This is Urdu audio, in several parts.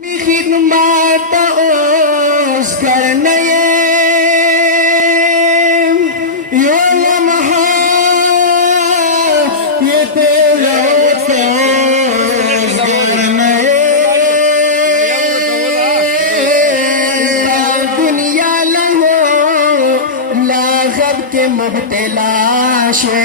خدمت اوس کرنے یو لمحہ یہ تیرا اوس کرنے دنیا لہو لاغب کے مبتلا شے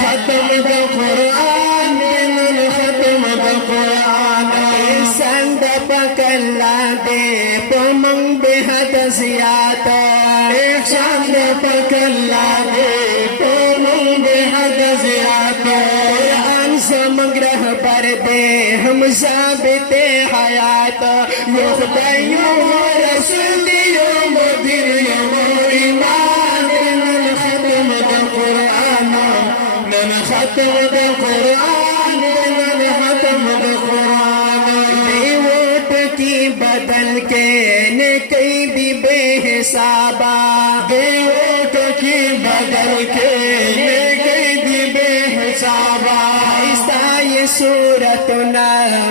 ختم دا قرآن من ختم دا قرآن احسان دا پکلا دے پمنگ بہت زیادہ احسان دا پکلا دے پمنگ بہت زیادہ قرآن زمنگ رہبر دے ہم ثابت حیات یو خدای یو رسول یو مدیر یو ایمان من ختم دا قرآن ختم دا قرآن من ختم دا قرآن دیوٹ کی بدل کے نکی بھی بے حسابا دیوٹ کی بدل کے نکی بھی بے حسابا ایسا یہ صورتنا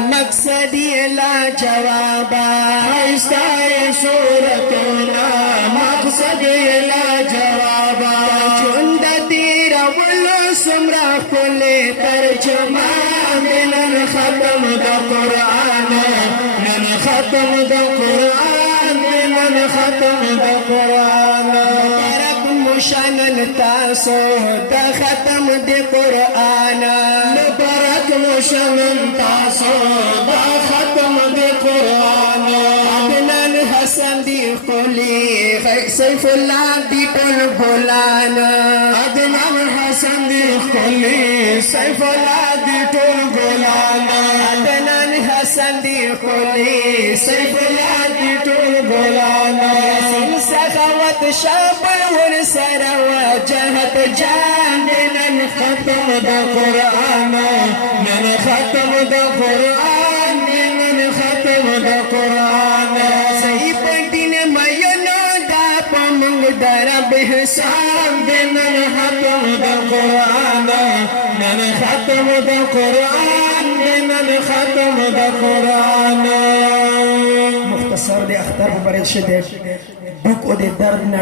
مقصد یہ لا جوابا ایسا یہ صورتنا مقصد یہ لا جوابا چند تیرا سمرا کھولے ترجمہ من ختم دا قرآن من ختم دا قرآن من ختم دا قرآن مبارک مشانن تاسو دا ختم دا قرآن مبارک مشانن تاسو دا ختم دا قرآن عدنان حسن دی خولی سیف اللہ دی ٹول بولان عدنان حسن دی خولی سیف اللہ دی ٹول بولان عدنان حسن دی خولی سیف اللہ دی ٹول بولان سن سخاوت شابل ورسر وجہت جان من ختم دا قرآن من ختم دا قرآن من ختم دا قرآن سیف دین مینو دا پمنگ در بحسان من ختم دا قرآن من ختم دا قرآن من ختم دا قرآن مختصر دے اختر پر ارشد دکھ او دے درد نہ